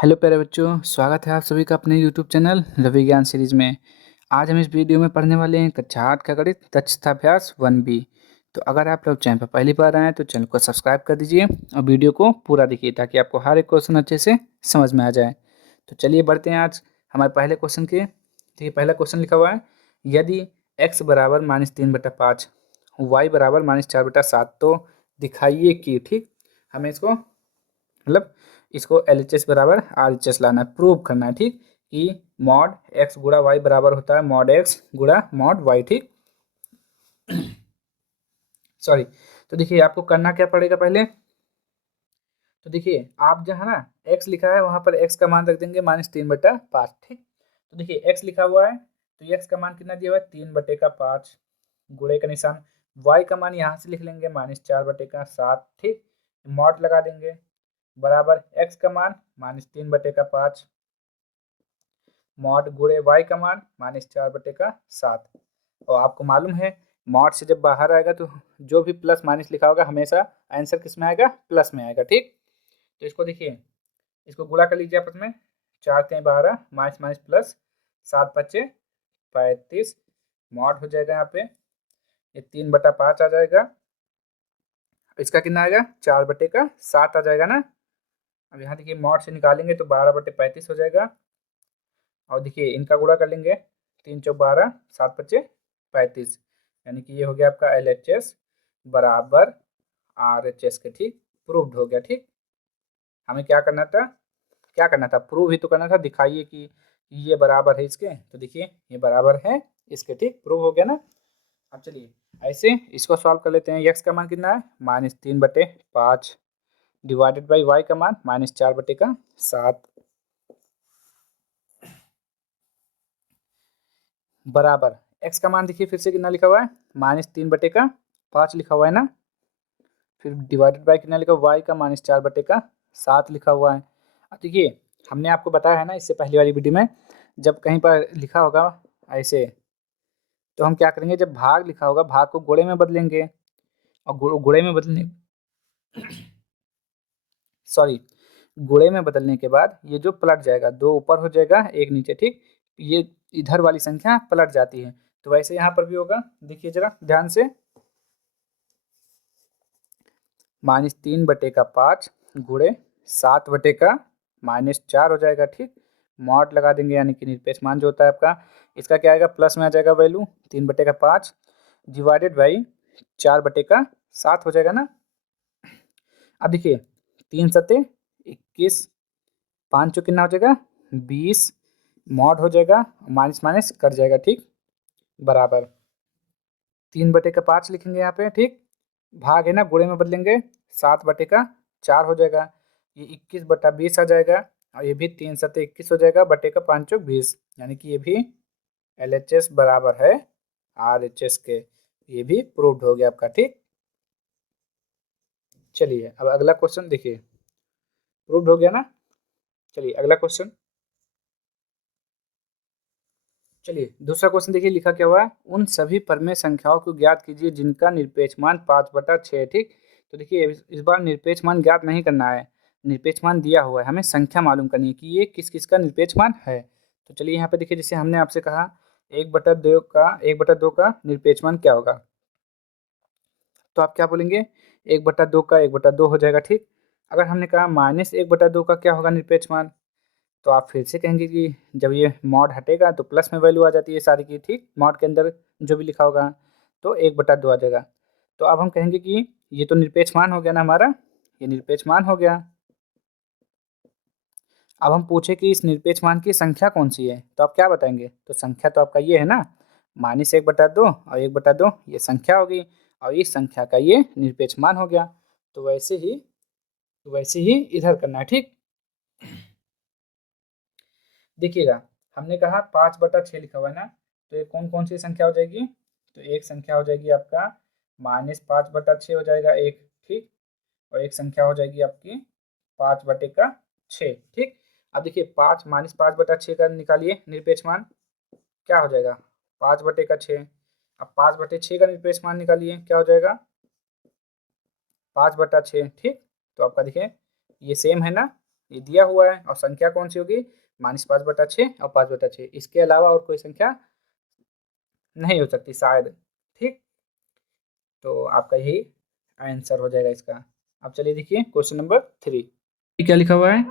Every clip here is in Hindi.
हेलो प्यारे बच्चों, स्वागत है आप सभी का अपने यूट्यूब चैनल रवि ज्ञान सीरीज में। आज हम इस वीडियो में पढ़ने वाले हैं कक्षा 8 का गणित दक्षता अभ्यास 1B। तो अगर आप लोग चैनल पर पहली बार आए हैं तो चैनल को सब्सक्राइब कर दीजिए और वीडियो को पूरा देखिए ताकि आपको हर एक क्वेश्चन अच्छे से समझ में आ जाए। तो चलिए बढ़ते हैं आज हमारे पहले क्वेश्चन के। देखिए पहला क्वेश्चन लिखा हुआ है, यदि x बराबर -3/5 y बराबर -4/7 तो दिखाइए कि। ठीक, हमें इसको मतलब इसको LHS बराबर RHS लाना है, प्रूव करना है। ठीक, कि मॉड x गुणा वाई बराबर होता है मॉड x गुणा मॉड y। ठीक, सॉरी। तो देखिए आपको करना क्या पड़ेगा पहले। तो देखिए आप जहाँ ना x लिखा है वहाँ पर x का मान रख देंगे -3/5। ठीक, तो देखिए x लिखा हुआ है तो x का मान कितना दिया हुआ है 3/5, गुणे का निशान, y का मान यहाँ से लिख लेंगे -4/7। ठीक, मॉड लगा देंगे बराबर x का मान -3/5 मॉड गुणे y का मान -4/7। और आपको मालूम है मॉड से जब बाहर आएगा तो जो भी प्लस माइनस लिखा होगा हमेशा आंसर किस में आएगा, प्लस में आएगा। ठीक, तो इसको देखिए, इसको गुणा कर लीजिए आपस में, 4×3=12, माइनस माइनस प्लस, 7×5=35, मॉड हो जाएगा यहाँ पे ये 3/5 आ जाएगा, इसका कितना आएगा 4/7 आ जाएगा ना। अब यहाँ देखिए मॉड से निकालेंगे तो 12/35 हो जाएगा और देखिए इनका गुणा कर लेंगे, 3×4=12, 7×5=35, यानी कि ये हो गया आपका LHS बराबर RHS के। ठीक, प्रूव्ड हो गया। ठीक, हमें क्या करना था, प्रूव ही तो करना था, दिखाइए कि ये बराबर है इसके। तो देखिए ये बराबर है इसके। ठीक, प्रूव हो गया ना। अब चलिए ऐसे इसको सॉल्व कर लेते हैं। x का मान कितना है -3/5 डिवाइडेड बाई y का मान -4/7 बराबर x का मान देखिए फिर से कितना लिखा हुआ है -3/5 लिखा हुआ है ना, फिर डिवाइडेड बाई कितना लिखा हुआ y का -4/7 लिखा हुआ है। अब देखिए हमने आपको बताया है ना इससे पहली वाली वीडियो में, जब कहीं पर लिखा होगा ऐसे तो हम क्या करेंगे, जब भाग लिखा होगा भाग को गुणे में बदलेंगे और गुणे में बदलने सॉरी गुणे में बदलने के बाद ये जो पलट जाएगा, दो ऊपर हो जाएगा एक नीचे। ठीक, ये इधर वाली संख्या पलट जाती है, तो वैसे यहाँ पर भी होगा। देखिए जरा ध्यान से, -3/5 गुणे 7/-4 हो जाएगा। ठीक, मॉड लगा देंगे यानी कि निरपेक्ष मान जो होता है आपका, इसका क्या आएगा प्लस में आ जाएगा वैल्यू 3/5 डिवाइडेड बाई 4/7 हो जाएगा ना। अब देखिए 3×7=21, 5 चौक कितना हो जाएगा 20, मॉड हो जाएगा, माइनस माइनस कट जाएगा। ठीक, बराबर 3/5 लिखेंगे यहाँ पे। ठीक, भाग है ना गुणे में बदलेंगे, 7/4 हो जाएगा, ये 21/20 आ जाएगा और ये भी 3×7=21 हो जाएगा, बटे का 5 चौक 20, यानी कि ये भी LHS बराबर है RHS के। ये भी प्रूव्ड हो गया आपका। ठीक, चलिए अब अगला क्वेश्चन देखिए, प्रूव्ड हो गया ना। चलिए अगला क्वेश्चन, चलिए दूसरा क्वेश्चन देखिए लिखा क्या हुआ है, उन सभी परमेय संख्याओं को ज्ञात कीजिए जिनका निरपेक्ष मान 5/6। ठीक, तो देखिए इस बार निरपेक्ष मान ज्ञात नहीं करना है, निरपेक्ष मान दिया हुआ है, हमें संख्या मालूम करनी है कि ये किस किस का निरपेक्ष मान है। तो चलिए यहाँ पे देखिए, जैसे हमने आपसे कहा 1/2 का निरपेक्ष मान क्या होगा, तो आप क्या बोलेंगे 1/2 का 1/2 हो जाएगा। ठीक, अगर हमने कहा -1/2 का क्या होगा निरपेक्ष मान, तो आप फिर से कहेंगे कि जब ये मॉड हटेगा तो प्लस में वैल्यू आ जाती है सारी की। ठीक, मॉड के अंदर जो भी लिखा होगा तो 1/2 आ जाएगा। तो अब हम कहेंगे कि ये तो निरपेक्ष मान हो गया ना हमारा, ये निरपेक्ष मान हो गया। अब हम पूछे कि इस निरपेक्ष मान की संख्या कौन सी है, तो आप क्या बताएंगे, तो संख्या तो आपका ये है ना -1/2 और 1/2 ये संख्या होगी और इस संख्या का ये निरपेक्ष मान हो गया। तो वैसे ही इधर करना है। ठीक, देखिएगा हमने कहा 5/6 लिखा हुआ है ना, तो ये कौन कौन सी संख्या हो जाएगी, तो एक संख्या हो जाएगी आपका -5/6 हो जाएगा एक। ठीक, और एक संख्या हो जाएगी आपकी 5/6। ठीक, अब देखिए 5 - 5/6 का निकालिए निरपेक्ष मान, क्या हो जाएगा 5/6। अब 5/6 का निरपेक्ष मान निकालिए, क्या हो जाएगा 5/6। ठीक, तो आपका देखिए ये सेम है ना, ये दिया हुआ है। और संख्या कौन सी होगी, -5/6 और 5/6। इसके अलावा और कोई संख्या नहीं हो सकती शायद। ठीक, तो आपका यही आंसर हो जाएगा इसका। अब चलिए देखिए क्वेश्चन नंबर 3। क्या लिखा हुआ है,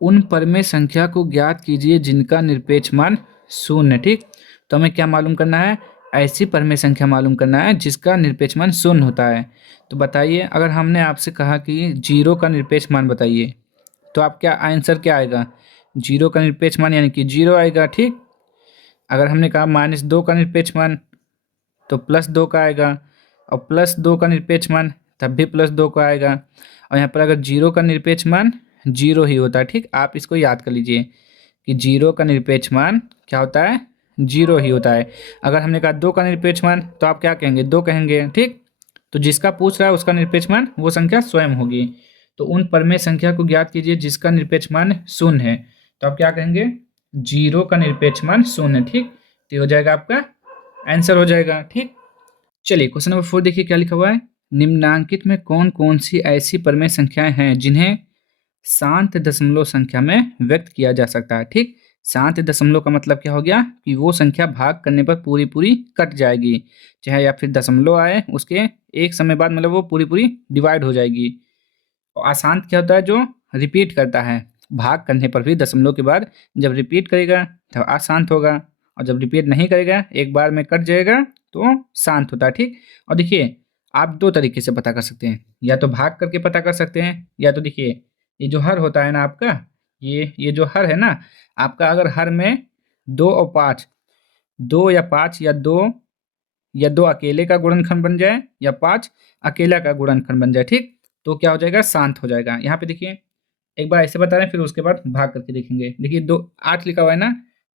उन परमेय संख्या को ज्ञात कीजिए जिनका निरपेक्ष मान शून्य। ठीक, तो हमें क्या मालूम करना है, ऐसी परमेय संख्या मालूम करना है जिसका निरपेक्ष मान शून्य होता है। तो बताइए, अगर हमने आपसे कहा कि 0 का निरपेक्ष मान बताइए, तो आप क्या आंसर क्या आएगा, 0 का निरपेक्ष मान यानी कि 0 आएगा। ठीक, अगर हमने कहा -2 का निरपेक्ष मान तो +2 का आएगा, और +2 का निरपेक्ष मान तब भी +2 का आएगा। और यहाँ पर अगर 0 का निरपेक्ष मान 0 ही होता है। ठीक, आप इसको याद कर लीजिए कि 0 का निरपेक्ष मान क्या होता है, 0 ही होता है। अगर हमने कहा 2 का निरपेक्ष मान तो आप क्या कहेंगे, 2 कहेंगे। ठीक, तो जिसका पूछ रहा है उसका निरपेक्ष मान वो संख्या स्वयं होगी। तो उन परमेय संख्या को ज्ञात कीजिए जिसका निरपेक्ष मान शून्य है, तो आप क्या कहेंगे, 0 का निरपेक्ष मान शून्य। ठीक, तो ये हो जाएगा आपका आंसर हो जाएगा। ठीक, चलिए क्वेश्चन नंबर 4 देखिए क्या लिखा हुआ है, निम्नांकित में कौन कौन सी ऐसी परमेय संख्याएं हैं जिन्हें शांत दशमलव संख्या में व्यक्त किया जा सकता है। ठीक, शांत दशमलव का मतलब क्या हो गया कि वो संख्या भाग करने पर पूरी पूरी कट जाएगी, चाहे या फिर दशमलव आए उसके एक समय बाद, मतलब वो पूरी पूरी डिवाइड हो जाएगी। और अशांत क्या होता है, जो रिपीट करता है, भाग करने पर भी दशमलव के बाद जब रिपीट करेगा तब अशांत होगा, और जब रिपीट नहीं करेगा एक बार में कट जाएगा तो शांत होता है। ठीक, और देखिए आप दो तरीके से पता कर सकते हैं, या तो भाग करके पता कर सकते हैं, या तो देखिए ये जो हर होता है ना आपका, ये जो हर है ना आपका, अगर हर में 2 और 5, 2 या 5 या 2, या 2 अकेले का गुणनखंड बन जाए या 5 अकेला का गुणनखंड बन जाए। ठीक, तो क्या हो जाएगा, शांत हो जाएगा। यहाँ पे देखिए एक बार ऐसे बता रहे हैं, फिर उसके बाद भाग करके देखेंगे। देखिए 2 8 लिखा हुआ है ना,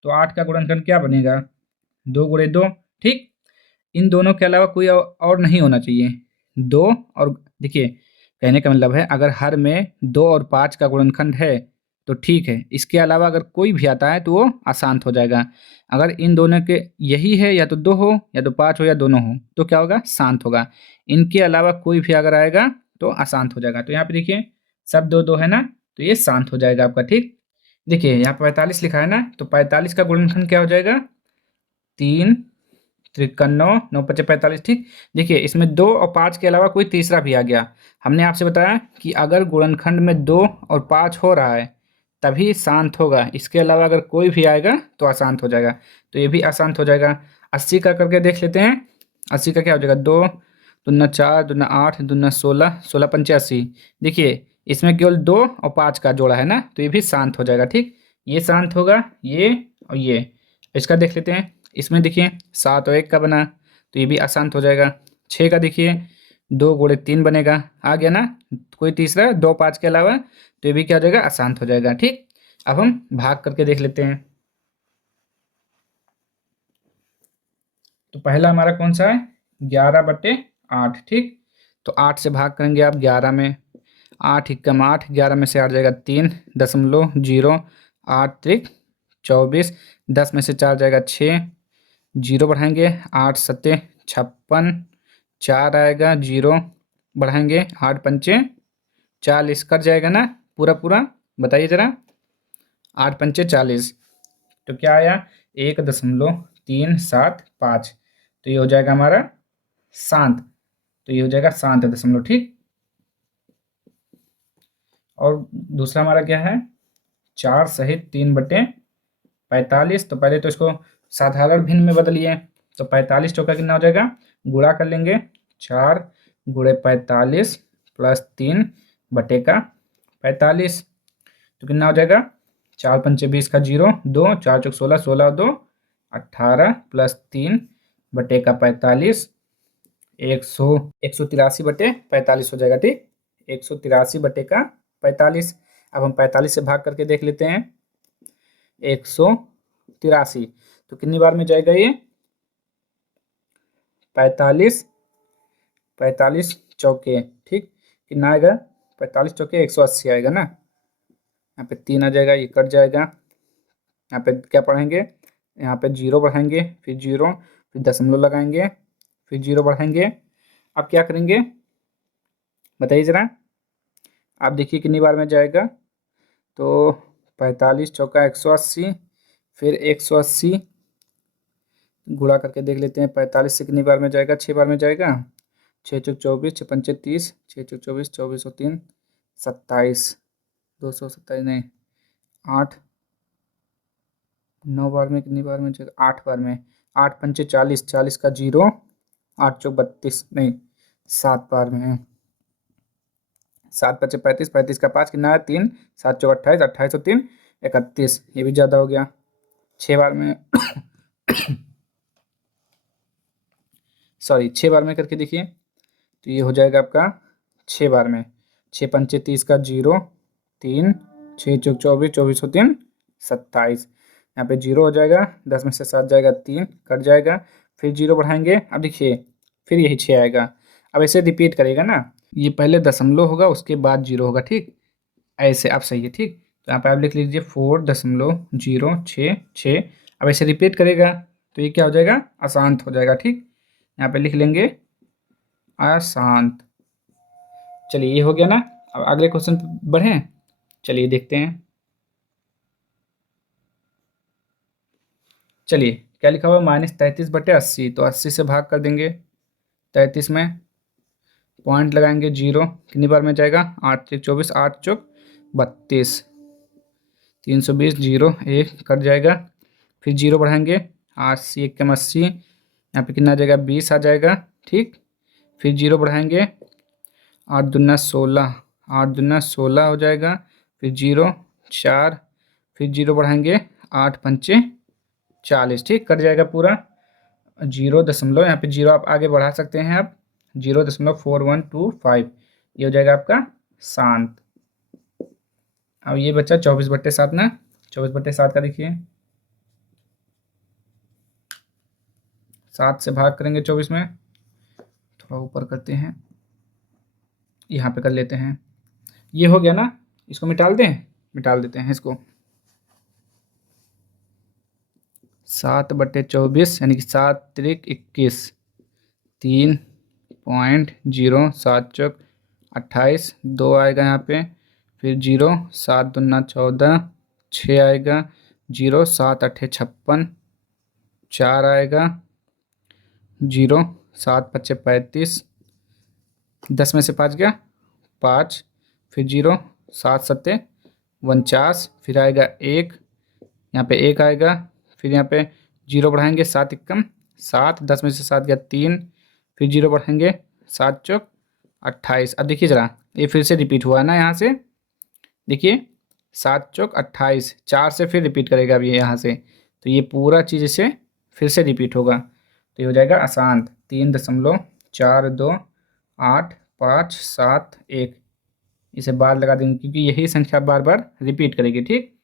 तो 8 का गुणनखंड क्या बनेगा, 2 गुणे 2। ठीक, इन दोनों के अलावा कोई और नहीं होना चाहिए, 2 और देखिए कहने का मतलब है अगर हर में 2 और 5 का गुणनखंड है तो ठीक है, इसके अलावा अगर कोई भी आता है तो वो अशांत हो जाएगा। अगर इन दोनों के यही है, या तो 2 हो या तो 5 हो या दोनों हो, तो क्या होगा, शांत होगा। इनके अलावा कोई भी अगर आएगा तो अशांत हो जाएगा। तो यहाँ पे देखिए सब 2 2 है ना, तो ये शांत हो जाएगा आपका। ठीक, देखिए यहाँ पे 45 लिखा है ना, तो 45 का गुणनखंड क्या हो जाएगा, 3 53 9 5 45। ठीक, देखिए इसमें 2 और 5 के अलावा कोई तीसरा भी आ गया। हमने आपसे बताया कि अगर गुणनखंड में 2 और 5 हो रहा है तभी शांत होगा, इसके अलावा अगर कोई भी आएगा तो अशांत हो जाएगा। तो ये भी अशांत हो जाएगा। 80 का करके देख लेते हैं, 80 का क्या हो जाएगा, 2 दूना 4 दूना 8 दूना 16 16 पंचे 80। देखिए इसमें केवल 2 और 5 का जोड़ा है ना, तो ये भी शांत हो जाएगा। ठीक, ये शांत होगा, ये और ये। इसका देख लेते हैं, इसमें देखिए 7 और 1 का बना, तो ये भी अशांत हो जाएगा। 6 का देखिए 2 गुणे 3 बनेगा, आ गया ना, कोई तीसरा 2 5 के अलावा, तो ये भी क्या हो जाएगा, अशांत हो जाएगा। ठीक, अब हम भाग करके देख लेते हैं। तो पहला हमारा कौन सा है, 11/8। ठीक, तो 8 से भाग करेंगे आप 11 में, 8 एकम 8, 11 में से 8 जाएगा 3.0, 8 त्रिक 24, 10 में से 4 जाएगा 6, 0 बढ़ाएंगे, 8 सत्ते 56, 4 आएगा 0 बढ़ाएंगे, 8 पंचे 40, कट जाएगा ना पूरा पूरा, बताइए ज़रा, 8 पंचे 40, तो क्या आया, 1.375। तो ये हो जाएगा हमारा शांत, तो ये हो जाएगा शांत दशमलव। ठीक, और दूसरा हमारा क्या है, 4 सहित 3/45। तो पहले तो इसको साधारण भिन्न में बदलिए, तो 45 चौका कितना हो जाएगा, गुणा कर लेंगे, 4 गुणे 45 प्लस 3/45, तो कितना हो जाएगा, 4 पंचे 20 का 0, 2 4 चौक 16, 16 और 2 18 प्लस 3/45, 183/45 हो जाएगा। ठीक, 183/45। अब हम 45 से भाग करके देख लेते हैं, 183, तो कितनी बार में जाएगा ये, 45 45 चौके। ठीक, कितना आएगा, 45 चौके 180 आएगा ना, यहाँ पे 3 आ जाएगा, ये कट जाएगा। यहाँ पे क्या पढ़ेंगे, यहाँ पे 0 बढ़ाएंगे, फिर 0, फिर दशमलव लगाएंगे, फिर 0 बढ़ाएंगे। अब क्या करेंगे बताइए ज़रा, आप देखिए कितनी बार में जाएगा, तो 45 चौका 180, फिर 180 गुणा करके देख लेते हैं। 45 से कितनी बार में जाएगा? 6 बार में जाएगा। 6 चौक 24, 6 पंचे 30, 6 चौक 24, 24 और 3 27, 227 नहीं, 8 9 बार में कितनी बार में जाएगा? 8 बार में। 8 पंचे 40, 40 का 0, 8 चौक 32 नहीं, 7 बार में है। 7 पंचे 35, 35 का 5 कितना है? 3, 7 चौक 28, 28 और 3 31, ये भी ज़्यादा हो गया। 6 बार में सॉरी 6 बार में करके देखिए, तो ये हो जाएगा आपका 6 बार में। 6 पंचे 30 का 0, 3, 6 चौक 24, 24 और 3 27, यहाँ पे 0 हो जाएगा। 10 में से 7 जाएगा, 3 कट जाएगा, फिर 0 बढ़ाएंगे। अब देखिए फिर यही 6 आएगा। अब ऐसे रिपीट करेगा ना, ये पहले दशमलव होगा, उसके बाद 0 होगा, ठीक। ऐसे अब सही है, ठीक। तो यहाँ पे आप लिख लीजिए 4.06 अब ऐसे रिपीट करेगा तो ये क्या हो जाएगा? अशांत हो जाएगा, ठीक। यहाँ पे लिख लेंगे अशांत। चलिए ये हो गया ना। अब अगले क्वेश्चन बढ़ें, चलिए देखते हैं। चलिए क्या लिखा हुआ? -33/80, तो 80 से भाग कर देंगे। 33 में पॉइंट लगाएंगे 0, कितनी बार में जाएगा? 8 चौक 24, 8 चौक 32, 320, 0 1 कट जाएगा, फिर 0 बढ़ाएंगे। 80 1 80, यहाँ पे कितना आ जाएगा? 20 आ जाएगा, ठीक। फिर 0 बढ़ाएंगे, 8 दूना 16, 8 दूना 16 हो जाएगा, फिर 0 4, फिर 0 बढ़ाएंगे, 8 पंचे 40, ठीक। कट जाएगा पूरा। 0 दशमलव, यहाँ पे 0 आप आगे बढ़ा सकते हैं आप, 0.4125, ये हो जाएगा आपका शांत। अब ये बच्चा 24/7 ना, 24/7 का देखिए, 7 से भाग करेंगे 24 में, थोड़ा ऊपर करते हैं, यहाँ पे कर लेते हैं। ये हो गया ना, इसको मिटाल दें, मिटाल देते हैं इसको। 7/24 यानी कि 7 त्रिक 21, 3.0, 7 चौक 28, 2 आएगा यहाँ पे, फिर 0, 7 दूना 14, 6 आएगा, 0, 7 8 56, 4 आएगा, 0, 7 5 35, 10 में से 5 गया 5, फिर 0, 7 7 49, फिर आएगा 1, यहाँ पे 1 आएगा, फिर यहाँ पे 0 बढ़ाएंगे, 7 1 7, 10 में से 7 गया 3, फिर 0 बढ़ाएंगे, 7 चौक 28। अब देखिए ज़रा, ये फिर से रिपीट हुआ है ना, यहाँ से देखिए 7 चौक 28, 4 से फिर रिपीट करेगा अब ये यहाँ से, तो ये पूरा चीज़ इसे फिर से रिपीट होगा, तो ये हो जाएगा अशांत। 3.428571, इसे बार लगा देंगे क्योंकि यही संख्या बार बार रिपीट करेगी, ठीक।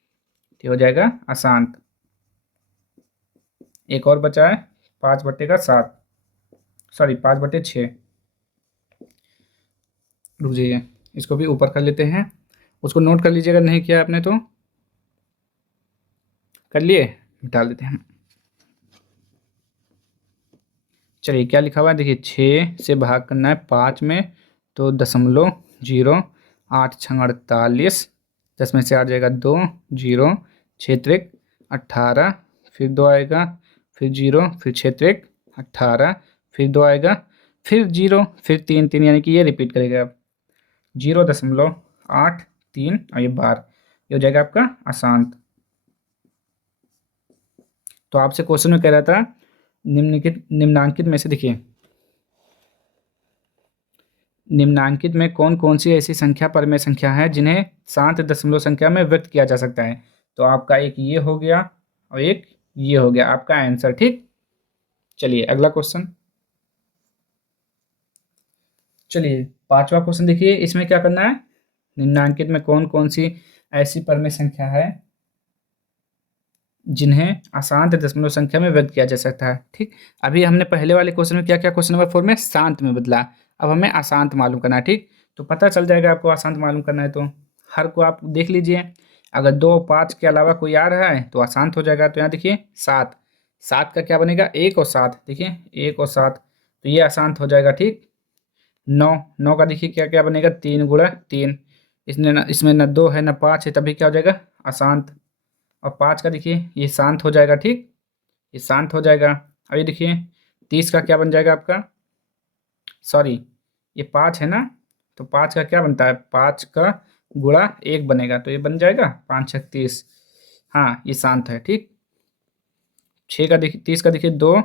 तो हो जाएगा अशांत। एक और बचा है 5/7, सॉरी 5/6, रुक जाइए, इसको भी ऊपर कर लेते हैं, उसको नोट कर लीजिएगा, नहीं किया आपने तो कर लिए, डाल देते हैं। चलिए क्या लिखा हुआ है देखिए, 6 से भाग करना है 5 में, तो 0.08 10 में से 8 जाएगा 2, 0, 6 3 18, फिर 2 आएगा, फिर 0, फिर 6 3 18, फिर 2 आएगा, फिर 0, फिर 3 3, यानी कि ये रिपीट करेगा अब 0.83 और ये बार, ये हो जाएगा आपका अशांत। तो आपसे क्वेश्चन में कह रहा था निम्नांकित में से देखिए, निम्नांकित में कौन कौन सी ऐसी संख्या परमेय संख्या है जिन्हें शांत दशमलव संख्या में व्यक्त किया जा सकता है। तो आपका एक ये हो गया और एक ये हो गया आपका आंसर, ठीक। चलिए अगला क्वेश्चन, चलिए 5वां क्वेश्चन देखिए, इसमें क्या करना है, निम्नांकित में कौन कौन सी ऐसी परमेय संख्या है जिन्हें अशांत दशमलव संख्या में व्यक्त किया जा सकता है, ठीक। अभी हमने पहले वाले क्वेश्चन में क्या क्या, क्वेश्चन नंबर 4 में शांत में बदला, अब हमें अशांत मालूम करना है, ठीक। तो पता चल जाएगा आपको अशांत मालूम करना है, तो हर को आप देख लीजिए, अगर 2 5 के अलावा कोई आ रहा है तो अशांत हो जाएगा। तो यहाँ देखिए 7, 7 का क्या बनेगा, 1 और 7, देखिए 1 और 7, तो ये अशांत हो जाएगा, ठीक। 9 9 का देखिए क्या क्या बनेगा, 3 गुणा 3, इसमें न 2 है न 5 है, तभी क्या हो जाएगा अशांत। और 5 का देखिए ये शांत हो जाएगा, ठीक, ये शांत हो जाएगा। अभी देखिए 30 का क्या बन जाएगा आपका, सॉरी ये 5 है ना, तो 5 का क्या बनता है, 5 का गुणा 1 बनेगा, तो ये बन जाएगा 5 छक 30। हाँ ये शांत है, ठीक। 6 का देखिए, 30 का देखिए 2,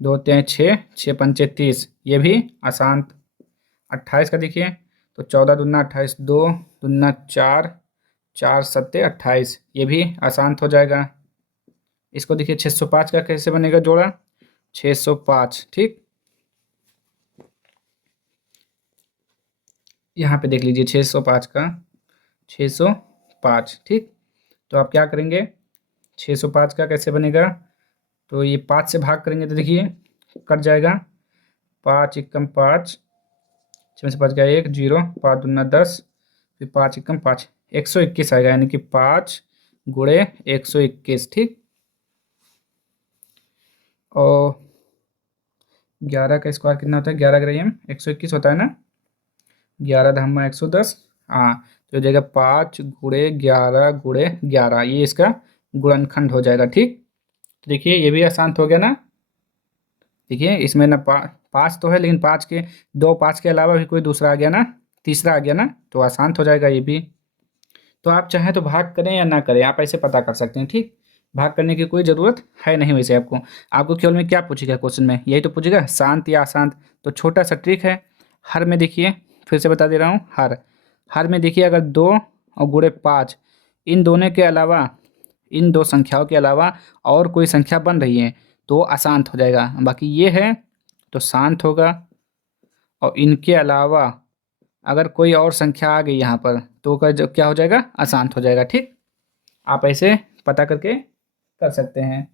2 3 6, 6 पंचे 30, ये भी अशांत। 28 का देखिए तो 14 दूना 28, 2 दूना 4, 4 सत्ते 28, ये भी अशांत हो जाएगा। इसको देखिए 605 का कैसे बनेगा जोड़ा, 605, ठीक। यहाँ पे देख लीजिए 605 का 605, ठीक। तो आप क्या करेंगे, 605 का कैसे बनेगा, तो ये 5 से भाग करेंगे तो देखिए कट जाएगा, 5 एकम 5, 6 में से 5 गया 1, 0, 5 दूना 10, फिर 5 एकम 5, 121 आएगा, यानी कि 5 गुणे 121, ठीक। और 11 का स्क्वायर कितना होता है, 11 ग्राम 121 होता है ना, 11 धामा 110, हाँ तो हो जाएगा 5 गुणे 11 गुणे 11, ये इसका गुणनखंड हो जाएगा, ठीक। तो देखिए ये भी आसान हो गया ना। देखिए इसमें ना 5 तो है, लेकिन 5 के 5 के अलावा भी कोई दूसरा आ गया ना, तीसरा आ गया ना, तो आसान हो जाएगा ये भी। तो आप चाहें तो भाग करें या ना करें, आप ऐसे पता कर सकते हैं, ठीक। भाग करने की कोई ज़रूरत है नहीं, वैसे आपको आपको केवल में क्या पूछेगा क्वेश्चन में, यही तो पूछेगा शांत या अशांत। तो छोटा सा ट्रिक है, हर में देखिए, फिर से बता दे रहा हूँ, हर में देखिए अगर 2 और गुणे 5, इन दोनों के अलावा, इन दो संख्याओं के अलावा और कोई संख्या बन रही है तो अशांत हो जाएगा, बाकी ये है तो शांत होगा। और इनके अलावा अगर कोई और संख्या आ गई यहाँ पर तो क्या हो जाएगा, अशांत हो जाएगा, ठीक। आप ऐसे पता करके कर सकते हैं।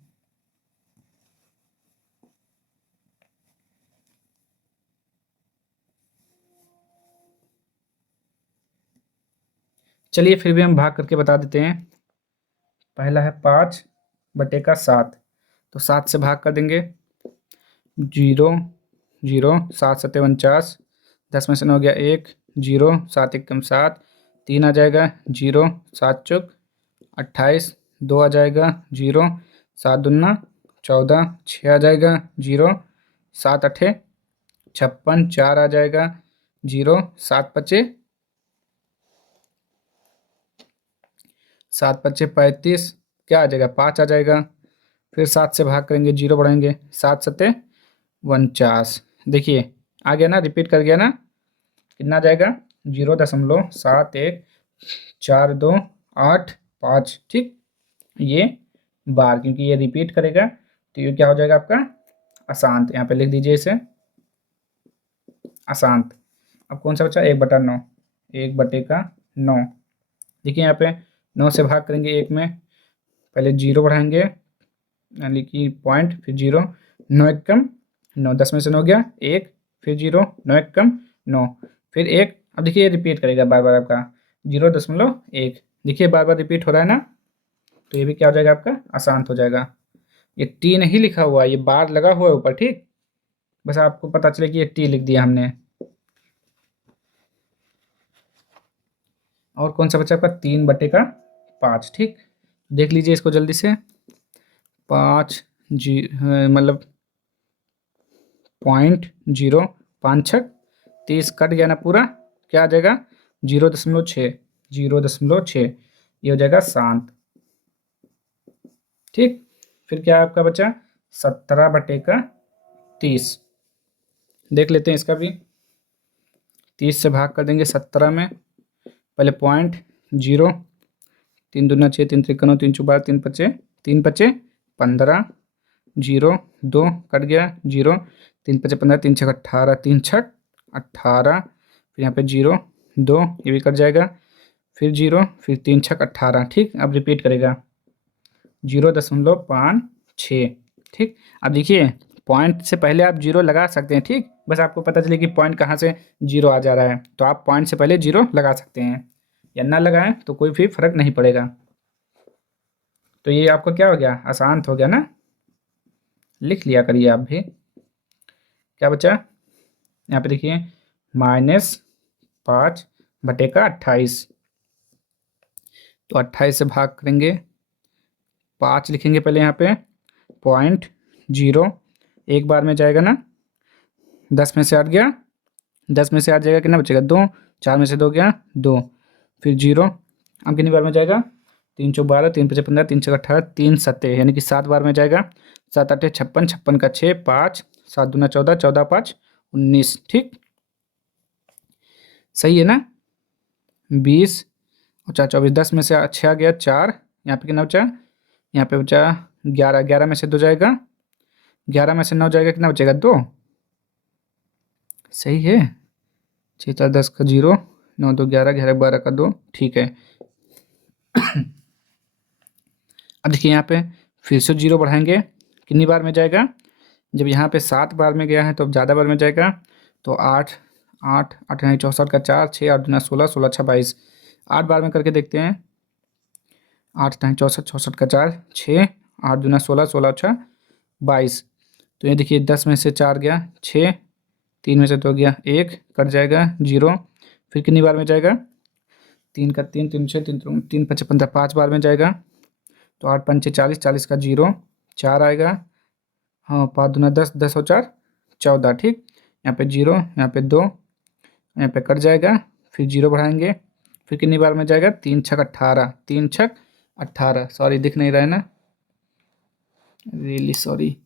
चलिए फिर भी हम भाग करके बता देते हैं। पहला है 5/7, तो 7 से भाग कर देंगे, 0 0, 7 सत्ते 49, 10 में से 9 गया 1, 0, 7 एकम 7, 3 आ जाएगा, 0, 7 चौक 28, 2 आ जाएगा, 0, 7 दूना 14, 6 आ जाएगा, 0, 7 अठे 56, 4 आ जाएगा, 0, 7 पचे 7 पचे 35, क्या आ जाएगा 5 आ जाएगा। फिर 7 से भाग करेंगे, 0 बढ़ाएंगे, 7 सत्ते 49, देखिए आ गया ना, रिपीट कर गया ना, कितना आ जाएगा 0.714285, ठीक। ये बार, क्योंकि ये रिपीट करेगा तो ये क्या हो जाएगा आपका अशांत, यहाँ पे लिख दीजिए इसे अशांत। अब कौन सा बचा, 1/9, 1/9, देखिए यहाँ पे 9 से भाग करेंगे, 1 में पहले 0 बढ़ाएंगे, यानी कि पॉइंट, फिर 0, 9 एकम 9, 10 में से 9 गया 1, फिर 0, 9 एकम 9, फिर 1। अब देखिए ये रिपीट करेगा बार बार आपका 0.1, देखिए बार बार रिपीट हो रहा है ना, तो ये भी क्या हो जाएगा आपका अशांत हो जाएगा। ये टी नहीं लिखा हुआ है, ये बार लगा हुआ है ऊपर, ठीक, बस आपको पता चले कि ये टी लिख दिया हमने। और कौन सा बचा आपका 3/5, ठीक। देख लीजिए इसको जल्दी से, 5 मतलब 0.05 कट गया ना पूरा, क्या आ जाएगा 0.6, 0.6, ये हो जाएगा शांत, ठीक। फिर क्या आपका बचा 17/30, देख लेते हैं इसका भी। 30 से भाग कर देंगे 17 में, पहले पॉइंट 0, 3 दूना 6, 3 त्रिका 9, 3 चौबार 3 पचे 15, 0, 2 कट गया, 0, 3 पचे 15, 3 छक 18, 3 छक 18, फिर यहाँ पे 0, 2, ये भी कट जाएगा, फिर 0, फिर 3 छक 18, ठीक। अब रिपीट करेगा 0.56, ठीक। अब देखिए पॉइंट से पहले आप 0 लगा सकते हैं, ठीक, बस आपको पता चले कि पॉइंट कहाँ से 0 आ जा रहा है, तो आप पॉइंट से पहले 0 लगा सकते हैं, या ना लगाएं तो कोई भी फर्क नहीं पड़ेगा। तो ये आपका क्या हो गया, अशांत हो गया ना, लिख लिया करिए आप भी। क्या बचा यहाँ पे देखिए -5 बटे का 28। तो 28 से भाग करेंगे, 5 लिखेंगे पहले यहाँ पे, 0.0 एक बार में जाएगा ना, 10 में से 8 गया, 10 में से 8 जाएगा, कितना बचेगा 2, 4 में से 2 गया 2, फिर 0। अब कितनी बार में जाएगा, 3 चौक 12, 3 पचे 15, 3 छक 18, 3 सत्ते यानी कि 7 बार में जाएगा। 7 आठे 56, 56 का 6, 5, 7 दूना 14, 14 5 19। ठीक, सही है ना। 20 और 4 24, 10 में से 6 आ गया 4, यहाँ पे कितना बचा, यहाँ पे बचा 11, 11 में से 2 जाएगा, 11 में से 9 जाएगा, कितना बचेगा 2। सही है, 6 4 10 का 0, 9 2 11, 11 12 का 2। ठीक है। अब देखिए यहाँ पे फिर से 0 बढ़ाएंगे, कितनी बार में जाएगा, जब यहाँ पे 7 बार में गया है तो ज़्यादा बार में जाएगा। तो 8 8 8 नहीं 64 का 4, 6 8 दूना 16, 16 6 22, 8 बार में करके देखते हैं। 8 नहीं 64, 64 का 4, 6 8 दूना 16, 16 6 22। तो ये देखिए 10 में से 4 गया 6, 3 में से 2 गया 1, कट जाएगा 0। फिर कितनी बार में जाएगा, 3 का 3, 3 6 3 3 5 15, 5 बार में जाएगा। तो 8 पंचे 40, 40 का 0, 4 आएगा। हाँ 5 दूना 10, 10 और 4 14। ठीक, यहाँ पे 0, यहाँ पे 2, यहाँ पे कट जाएगा, फिर 0 बढ़ाएंगे, फिर कितनी बार में जाएगा, 3 छक 18, 3 छक 18, सॉरी दिख नहीं रहा है ना, रियली सॉरी,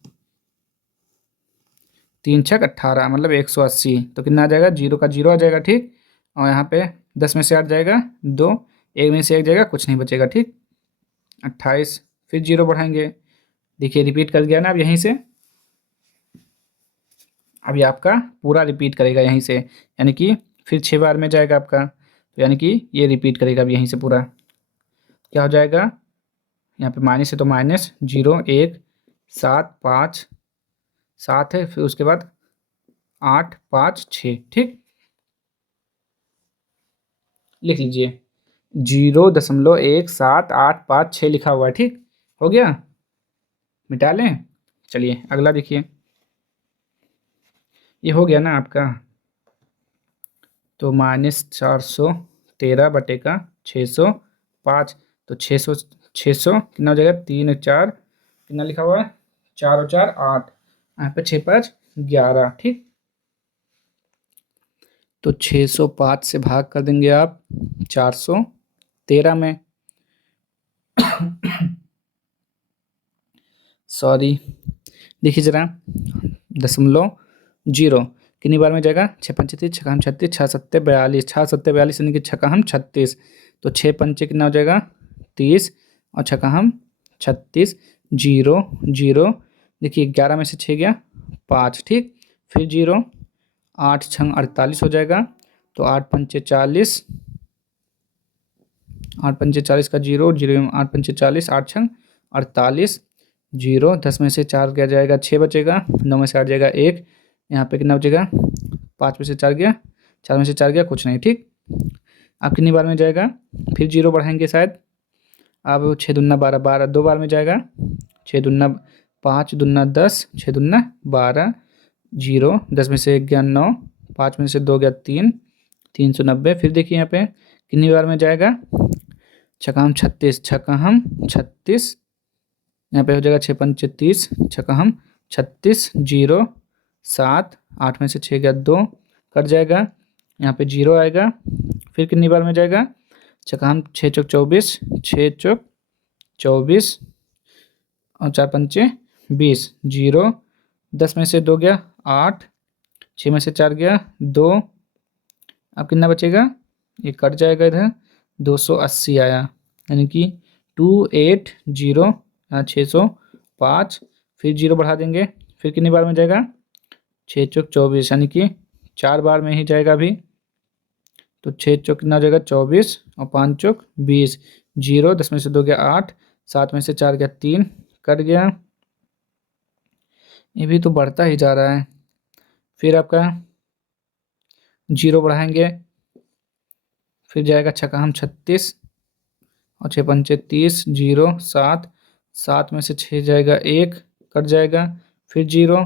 3 छक 18 मतलब 180। तो कितना आ जाएगा, 0 का 0 आ जाएगा। ठीक, और यहाँ पे 10 में से 8 जाएगा 2, 1 में से 1 जाएगा, कुछ नहीं बचेगा। ठीक, 28, फिर 0 बढ़ाएंगे, देखिए रिपीट कर गया ना अब यहीं से, अभी आपका पूरा रिपीट करेगा यहीं से, यानी कि फिर 6 बार में जाएगा आपका, तो यानी कि ये रिपीट करेगा अब यहीं से पूरा। क्या हो जाएगा, यहाँ पे माइनस है तो माइनस 0 1 7 5 7 है, फिर उसके बाद 8 5 6। ठीक, लिख लीजिए 0.17856 लिखा हुआ है। ठीक, हो गया, मिटा लें। चलिए अगला देखिए, ये हो गया ना आपका। तो -413 बटे का 605, तो 600 कितना हो जाएगा, 3 4 कितना लिखा हुआ है, 4 और 4 8, यहाँ पे 6 5 11। ठीक, तो 605 से भाग कर देंगे आप 413 में, सॉरी देखिए ज़रा, 0 कितनी बार में जाएगा, 6 पंचे 30, 6 हम 36, 6 सत्ते 42, 6 सत्ते 42 यानी कि 6 हम 36। तो 6 पंचे कितना हो जाएगा 30, और 6 हम 36, 0 0, देखिए 11 में से 6 गया 5। ठीक, फिर 0, 8 छंग 48 हो जाएगा। तो 8 पंचे 40, 8 पंचे 40 का 0 0, 8 पंचे 40, 8 छंग 48, 0 10 में से 4 गया जाएगा 6 बचेगा, 9 में से 8 जाएगा 1, यहाँ पे कितना बचेगा, 5 में से 4 गया, 4 में से 4 गया, कुछ नहीं। ठीक, अब कितनी बार में जाएगा, फिर 0 बढ़ाएंगे शायद, अब 6 दूना 12, 12 2 बार में जाएगा, 6 दूना 5 दूना 10, 6 दूना 12, 0 10 में से 1 गया 9, 5 में से 2 गया 3, 390। फिर देखिए यहाँ पे कितनी बार में जाएगा, 6 हम 36, 6 हम 36, यहाँ पे हो जाएगा 6 पंचे 30, 6 हम 36, 0 7, 8 में से 6 गया 2, कट जाएगा, यहाँ पे 0 आएगा। फिर कितनी बार में जाएगा, 6 हम 6 चौक 24, 6 चौक 24, और 4 पंचे 20, 0 10 में से 2 गया 8, 6 में से 4 गया 2, अब कितना बचेगा, ये कट जाएगा, इधर 280 आया, यानी कि 280, यहाँ 605। फिर 0 बढ़ा देंगे, फिर कितनी बार में जाएगा, 6 चौक 24 यानी कि 4 बार में ही जाएगा अभी। तो 6 चौक कितना हो जाएगा 24, और 5 चौक 20, 0 10 में से 2 गया 8, 7 में से 4 गया 3, कट गया, ये भी तो बढ़ता ही जा रहा है। फिर आपका 0 बढ़ाएंगे, फिर जाएगा 6 हम 36, और 6 पंचे 30, 0 7, 7 में से 6 जाएगा 1, कट जाएगा, फिर 0,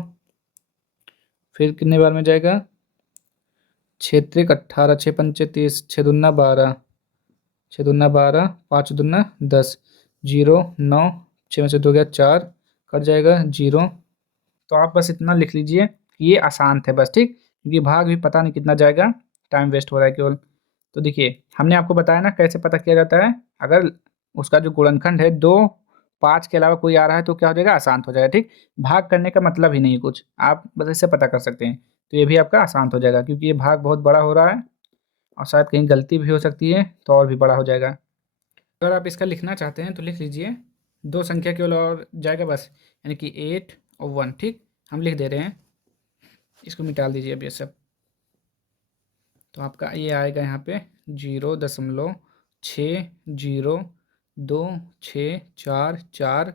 फिर कितने बार में जाएगा, छः त्रिक 18, 6 पंचे 30, 6 दूना 12, 6 दूना 12, 5 दूना 10, 0 9, 6 में से 2 गया 4, कट जाएगा 0। तो आप बस इतना लिख लीजिए कि ये आसान है बस, ठीक, क्योंकि भाग भी पता नहीं कितना जाएगा, टाइम वेस्ट हो रहा है केवल। तो देखिए हमने आपको बताया ना कैसे पता किया जाता है, अगर उसका जो गुणनखंड है 2 5 के अलावा कोई आ रहा है तो क्या हो जाएगा, आसान हो जाएगा, ठीक। भाग करने का मतलब ही नहीं है कुछ, आप बस इससे पता कर सकते हैं। तो ये भी आपका आसान हो जाएगा क्योंकि ये भाग बहुत बड़ा हो रहा है और शायद कहीं गलती भी हो सकती है तो और भी बड़ा हो जाएगा। अगर आप इसका लिखना चाहते हैं तो लिख लीजिए, 2 संख्या केवल और जाएगा बस, यानी कि 8 और 1, ठीक। हम लिख दे रहे हैं, इसको मिटा दीजिए अब ये सब। तो आपका ये आएगा यहाँ पे 0.6024,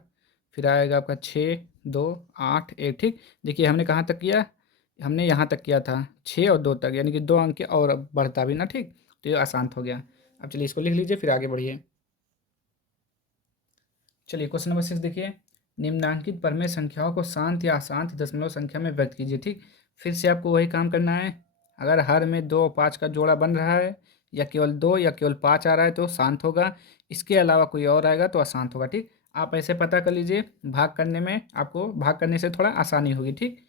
फिर आएगा आपका 6281, ठीक। देखिए हमने कहाँ तक किया, हमने यहाँ तक किया था 6 और 2 तक, यानी कि 2 अंक और बढ़ता भी ना, ठीक। तो ये आसान हो गया। अब चलिए इसको लिख लीजिए फिर आगे बढ़िए। चलिए क्वेश्चन नंबर 6 देखिए, निम्नांकित परमेय संख्याओं को शांत या अशांत दशमलव संख्या में व्यक्त कीजिए, ठीक। फिर से आपको वही काम करना है, अगर हर में 2 और 5 का जोड़ा बन रहा है या केवल 2 या केवल 5 आ रहा है तो शांत होगा, इसके अलावा कोई और आएगा तो अशांत होगा, ठीक। आप ऐसे पता कर लीजिए, भाग करने में आपको भाग करने से थोड़ा आसानी होगी, ठीक।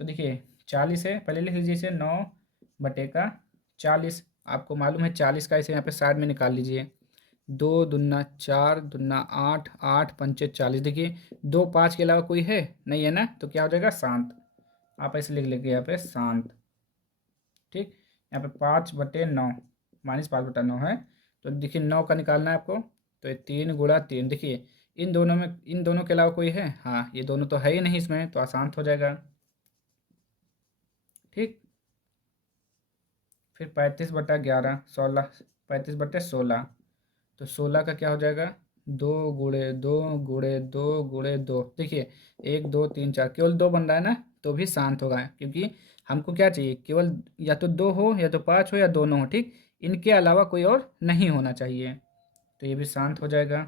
तो देखिए 40 है, पहले लिख लीजिए इसे 9/40, आपको मालूम है 40 का, इसे यहाँ पे साइड में निकाल लीजिए। 2 दूना 4 दूना 8, 8 पंचे 40, देखिए 2 5 के अलावा कोई है नहीं है ना, तो क्या हो जाएगा, शांत। आप ऐसे लिख लेंगे यहाँ पे शांत, ठीक। यहाँ पे 5/9 -5/9 है, तो देखिए 9 का निकालना है आपको, तो ये 3 × 3, देखिए इन दोनों के अलावा कोई है, हाँ ये दोनों तो है ही नहीं इसमें, तो अशांत हो जाएगा, ठीक। फिर 35/11 16, 35/16, तो 16 का क्या हो जाएगा, 2 × 2 × 2 × 2, देखिए 1 2 3 4, केवल 2 बन रहा है ना, तो भी शांत होगा, क्योंकि हमको क्या चाहिए, केवल या तो 2 हो या तो 5 हो या दोनों हो, ठीक। इनके अलावा कोई और नहीं होना चाहिए, तो ये भी शांत हो जाएगा।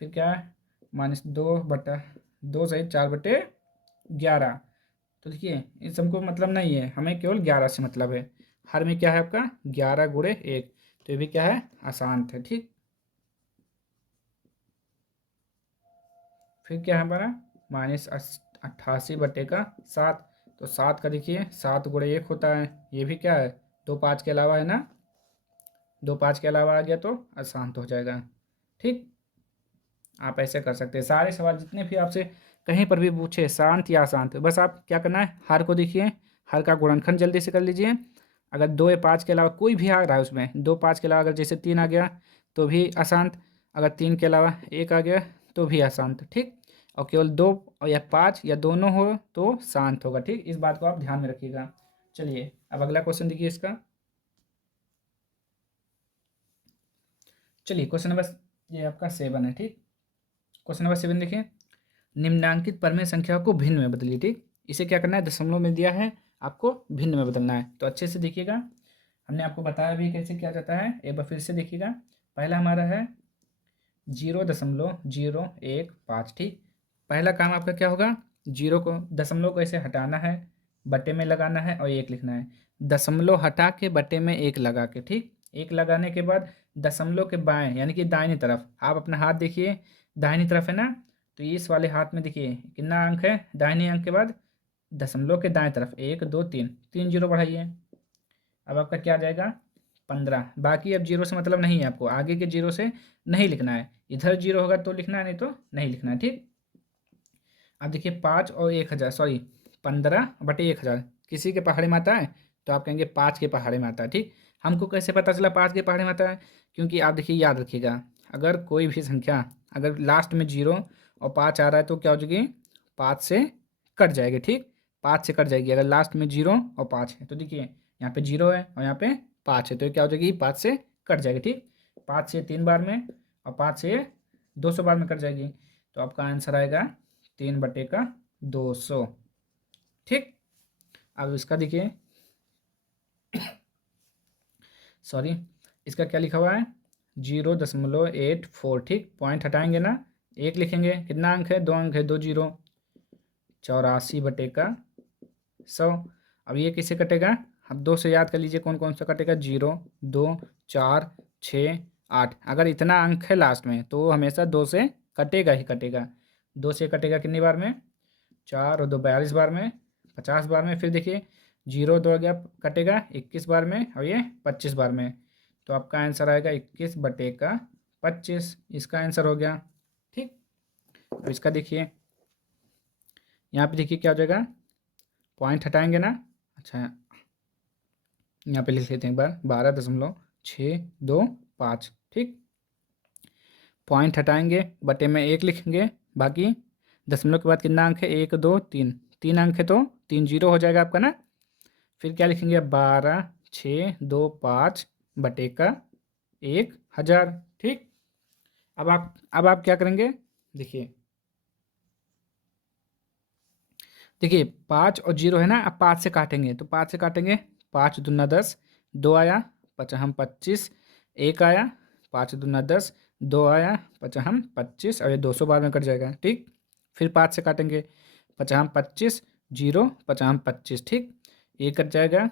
फिर क्या है, -2/2 सही 4/11, तो देखिए इन सबको मतलब नहीं है, हमें केवल 11 से मतलब है, हर में क्या है आपका 11 × 1, तो ये भी क्या है, अशांत है, ठीक। फिर क्या है हमारा -88/7, तो 7 का देखिए 7 × 1 होता है, ये भी क्या है 2 5 के अलावा है ना, 2 5 के अलावा आ गया तो अशांत हो जाएगा, ठीक। आप ऐसे कर सकते हैं, सारे सवाल जितने भी आपसे कहीं पर भी पूछे शांत या अशांत, बस आप क्या करना है, हर को देखिए, हर का गुणनखंड जल्दी से कर लीजिए, अगर 2 या 5 के अलावा कोई भी आ रहा है उसमें, 2 5 के अलावा अगर जैसे 3 आ गया तो भी अशांत, अगर 3 के अलावा 1 आ गया तो भी अशांत, ठीक। और केवल 2 और या 5 या दोनों हो तो शांत होगा, ठीक। इस बात को आप ध्यान में रखिएगा। चलिए अब अगला क्वेश्चन देखिए इसका। चलिए क्वेश्चन नंबर, ये आपका 7 है, ठीक। क्वेश्चन नंबर 7 देखिए, निम्नांकित परमेय संख्या को भिन्न में बदलिए, ठीक। इसे क्या करना है, दशमलव में दिया है, आपको भिन्न में बदलना है, तो अच्छे से देखिएगा, हमने आपको बताया भी कैसे किया जाता है, एक बार फिर से देखिएगा। पहला हमारा है 0.015, ठीक। पहला काम आपका क्या होगा, जीरो को दशमलव को ऐसे हटाना है, बटे में लगाना है और 1 लिखना है, दशमलव हटा के बटे में 1 लगा के, ठीक। 1 लगाने के बाद दशमलव के बाएं यानी कि दाहिनी तरफ आप अपना हाथ देखिए, दाहिनी तरफ है ना, तो इस वाले हाथ में देखिए कितना अंक है, दाहिने अंक के बाद दशमलव के दाएं तरफ 1 2 3, 3 जीरो बढ़ाइए, अब आपका क्या आ जाएगा 15। बाकी अब जीरो से मतलब नहीं है, आपको आगे के जीरो से नहीं लिखना है, इधर जीरो होगा तो लिखना है, नहीं तो नहीं लिखना है, ठीक। अब देखिए 5 और 1000, सॉरी 15/1000, किसी के पहाड़े में आता है तो आप कहेंगे 5 के पहाड़े में आता है, ठीक। हमको कैसे पता चला 5 के पहाड़े में आता है, क्योंकि आप देखिए याद रखिएगा, अगर कोई भी संख्या अगर लास्ट में 0 और 5 आ रहा है तो क्या हो जाएगी, 5 से कट जाएगी, ठीक। 5 से कट जाएगी अगर लास्ट में 0 और 5 है, तो देखिए यहाँ पे 0 है और यहाँ पे 5 है, तो ये क्या हो जाएगी, 5 से कट जाएगी, ठीक। 5 से 3 बार में और 5 से 200 बार में कट जाएगी, तो आपका आंसर आएगा 3/200, ठीक। अब इसका देखिए, सॉरी इसका क्या लिखा हुआ है 0.84, ठीक। पॉइंट हटाएंगे ना, 1 लिखेंगे, कितना अंक है, 2 अंक है, 2 0, 84/100। अब ये किससे कटेगा, अब 2 से याद कर लीजिए कौन कौन सा कटेगा, 0, 2, 4, 6, 8। अगर इतना अंक है लास्ट में तो हमेशा 2 से कटेगा ही कटेगा। 2 से कटेगा कितनी बार में, 4 और 2 42 बार में, 50 बार में। फिर देखिए 0 2 गया कटेगा 21 बार में और ये 25 बार में। तो आपका आंसर आएगा 21 बटे का 25, इसका आंसर हो गया। ठीक, अब इसका देखिए यहाँ पे देखिए क्या हो जाएगा, पॉइंट हटाएंगे ना। अच्छा यहाँ पे लिख लेते हैं एक बार, 12.625। ठीक, पॉइंट हटाएंगे, बटे में 1 लिखेंगे, बाकी दशमलव के बाद कितना अंक है, 1 2 3, 3 अंक है तो 3 जीरो हो जाएगा आपका ना। फिर क्या लिखेंगे, 12.625 बटे का 1000। ठीक, अब आप क्या करेंगे, देखिए 5 और 0 है ना, अब 5 से काटेंगे तो 5 से काटेंगे, 5 दूना 10, 2 आया, पचहम 25, 1 आया, 5 दूना 10, 2 आया, पचहम 25 और ये 200 बार में कट जाएगा। ठीक, फिर 5 से काटेंगे, पचहम 25, 0 पचहम 25। ठीक, ये कट जाएगा,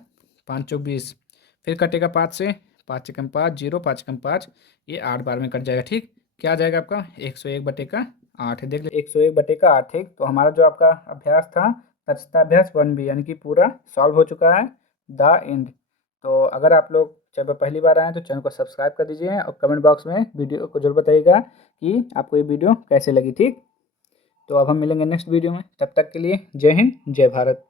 5 चौक 20। फिर कटेगा 5 से, 5 एकम 5, 0 5 एकम 5, ये 8 बार में कट जाएगा। ठीक, क्या आ जाएगा आपका, 101 बटे का 8 है। देख लीजिए 101 बटे का 8 है। तो हमारा जो आपका अभ्यास था दक्षता अभ्यास 1B यानी कि पूरा सॉल्व हो चुका है, द एंड। तो अगर आप लोग जब पहली बार आए तो चैनल को सब्सक्राइब कर दीजिए और कमेंट बॉक्स में वीडियो को जरूर बताइएगा कि आपको ये वीडियो कैसे लगी। ठीक, तो अब हम मिलेंगे नेक्स्ट वीडियो में, तब तक के लिए जय हिंद जय भारत।